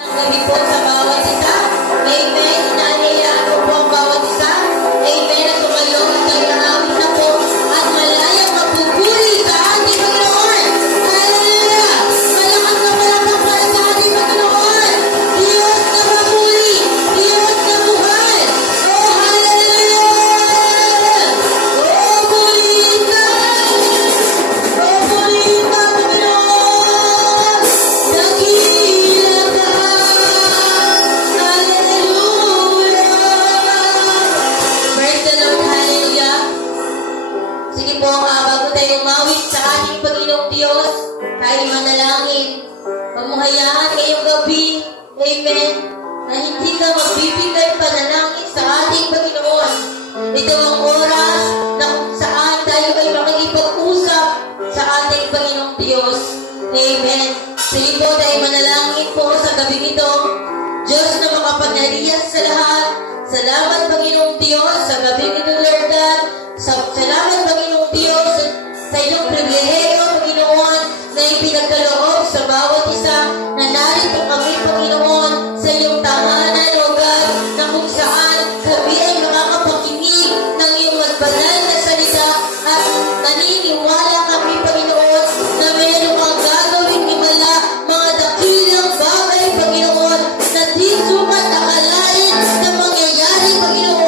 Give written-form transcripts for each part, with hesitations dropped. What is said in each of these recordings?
Gabi po sa bawat isa. Amen. Inanayaan ko po ang bawat isa. Amen. At tumayo at nagahawin na po at malayang mapupuri sa ating Panginoon. Hallelujah! Malakas na palakpak para sa ating Panginoon. Diyos na mapuri. Diyos na buhay. Oh, hallelujah! Oh, purihin ka! Oh, purihin ka, Panginoon! Dakila ka! Praise the Lord, hallelujah. Sige po, bago tayo umawit sa ating Panginoong Diyos, tayo manalangin. Pamuhayaan ngayong gabi, amen, na hindi ka magbibigay panalangin sa ating Panginoon. Ito ang oras na kung saan tayo ay makikipag-usap sa ating Panginoong Diyos. Amen. Sige po, tayo manalangin po sa gabi ito. Diyos na makapangyarihan sa lahat, salamat Panginoong Diyos sa gabi ito, Lord God. Salamat Panginoong Diyos sa iyong pribilehiyo, Panginoon, na ipinagkaloob sa bawat isa na narito kami, Panginoon, sa iyong tahanan, O God, na kung saan kami ay makakapakinig ng iyong banal na salita at naniniwala kami, Panginoon, na mayroon kang gagawing himala, mga dakilang bagay, Panginoon, na di sukat akalain na mangyayari, Panginoon.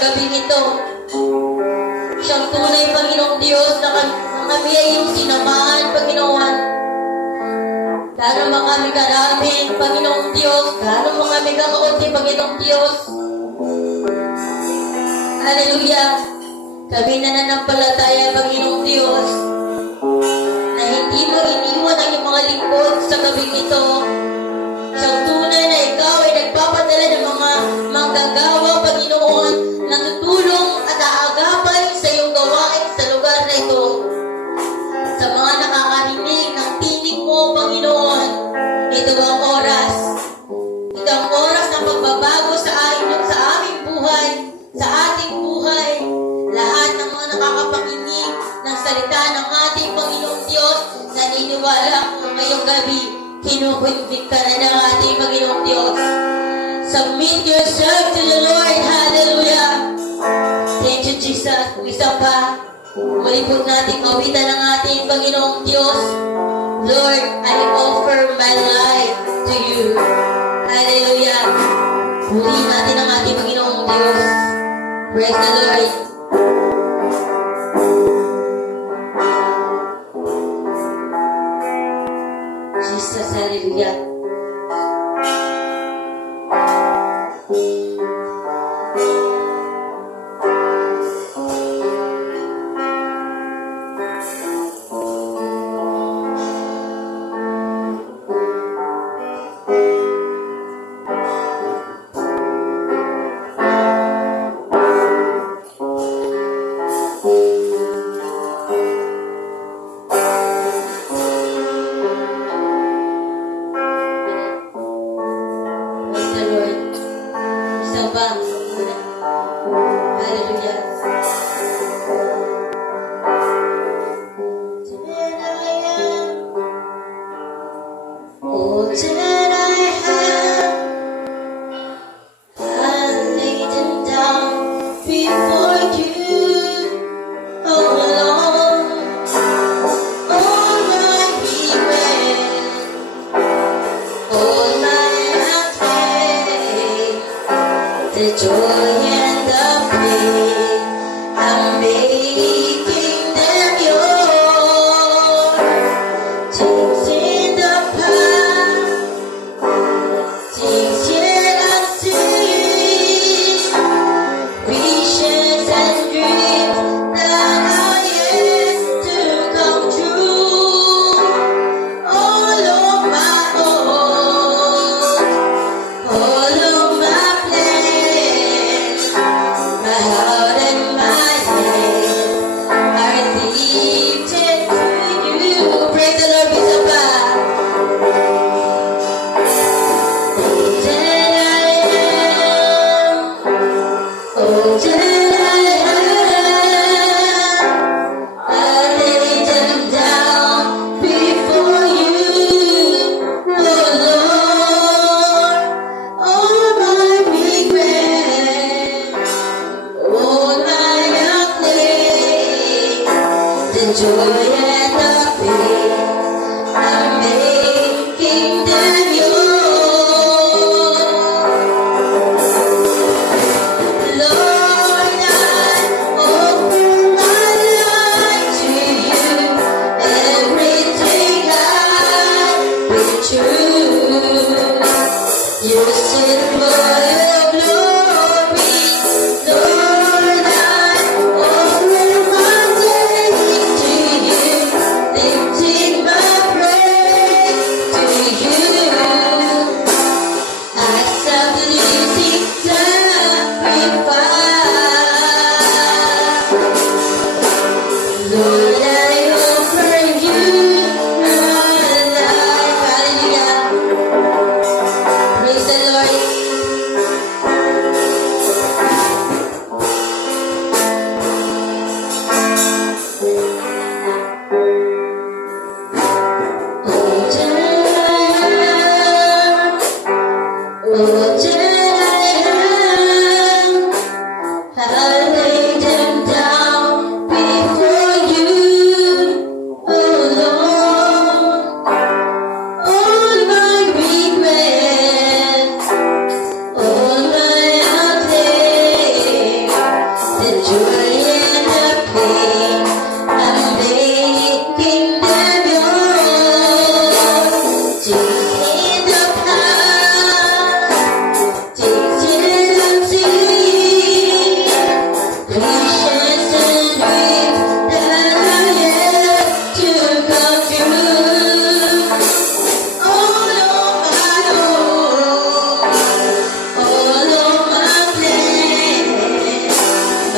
gabing ito. Siyang tunay, Panginoong Diyos, na kami ay iyong sinamahan, Panginoon. Gano'n mga kami karami, Panginoong Diyos. Gano'n mga kami kakaunti, Panginoong Diyos. Hallelujah. Kami nananampalataya, Panginoong Diyos, na hindi mo iniwan ang iyong mga lingkod sa gabing ito. Siyang tunay na ikaw ay nagpapadala ng mga manggagawa, Panginoon, na tutulong at aagapay sa iyong gawain sa lugar na ito. Sa mga nakakarinig ng tinig mo, Panginoon, ito ang oras. Ito ang oras ng pagbabago sa aming buhay, sa ating buhay. Lahat ng mga nakakapakinig ng salita ng ating Panginoong Diyos, naniniwala ko ngayong gabi, kinukumbik ka na ng ating Panginoong Diyos. Submit yourself to the Lord. Hallelujah. Thank you, Jesus. Isa pa, muli po natin kawitan ng ating Panginoong Diyos. Lord, I offer my life to you. Hallelujah. Muli natin ang ating Panginoong Diyos. Praise the Lord. Jesus, hallelujah. The joy and the pain, I'm making them yours. Things in the past, things yet unseen, visions and dreams that are yet to come true. All of my own, all of my plans, my heart and my head are lifted to you. Praise the Lord, be so far. Oh, that I am, I lay them down before you, oh Lord. All my regrets, all my acclaim, the joy and the pain, I'm making them yours. Lord, I offer my life to you. Everything I've been true. Use it for your glory. Lord, I offer my days to you. Lifting my praise to you. Acts of living sacrifice. Lord, I offer you my life. Hallelujah. Praise the Lord. Oh, that I am, oh, that I am, I lay them down before you, oh Lord. All my regrets, all my acclaim,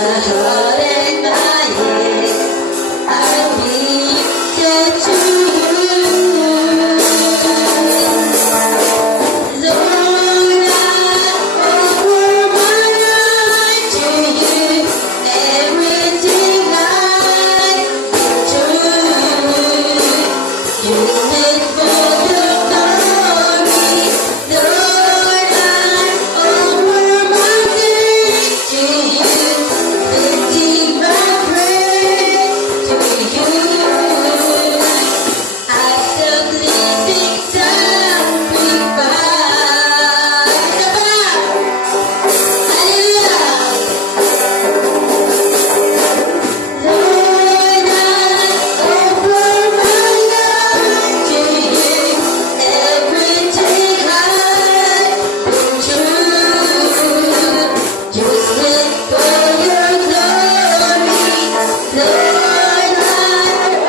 my heart and my head, I lift to you. Lord, I offer my life to you. Everything I do, you live for your glory. Lord, I offer my days to you, lifting my praise to you. As a living sacrifice. Hallelujah. Lord, I offer my life to you. Everything I've been through, just live for your glory. Lord, I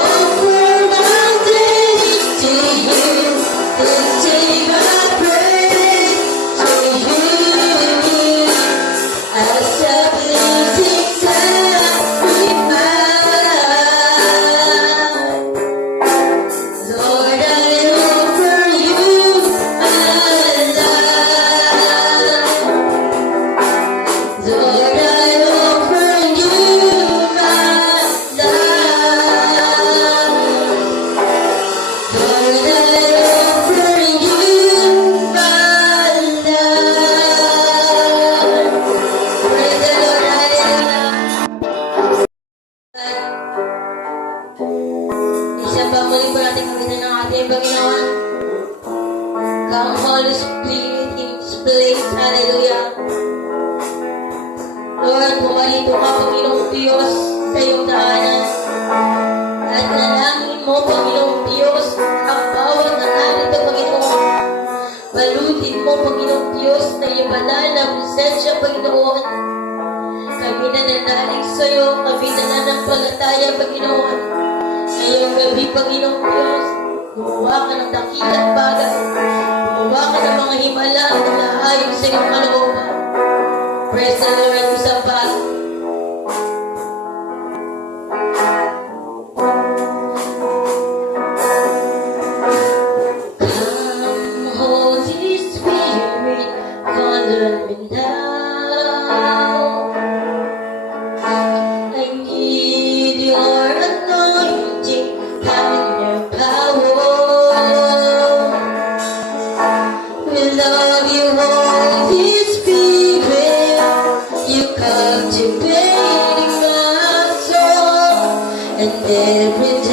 offer my days to you, lifting my praise to you. As a pleasing sacrifice. Lord, I offer you my life. Lord, I offer you my life. Lord, I offer you my life. Praise the Lord, hallelujah. Isang pa muli po natin pakita ng ating Panginoon. Come Holy Spirit in this place, hallelujah. Lord, pumarito ka, Panginoong Diyos, sa iyong tahanan. At nalangin mo, Panginoong Diyos, ang bawat narito, Panginoon. Balutin mo, Panginoong Diyos, na iyong banal na presensya, Panginoon. Kami na nanalig sa iyo, kami na nanampalataya, Panginoon. Ngayong gabi, Panginoong Diyos, gumawa ka ng dakilang bagay. Gumawa ka ng mga himala na naayon sa iyong kalooban. Praise the Lord, isa pa. Come, Holy Spirit, color me now. I need your anointing and your power. We love you, Holy Spirit. You captivating my soul, and every day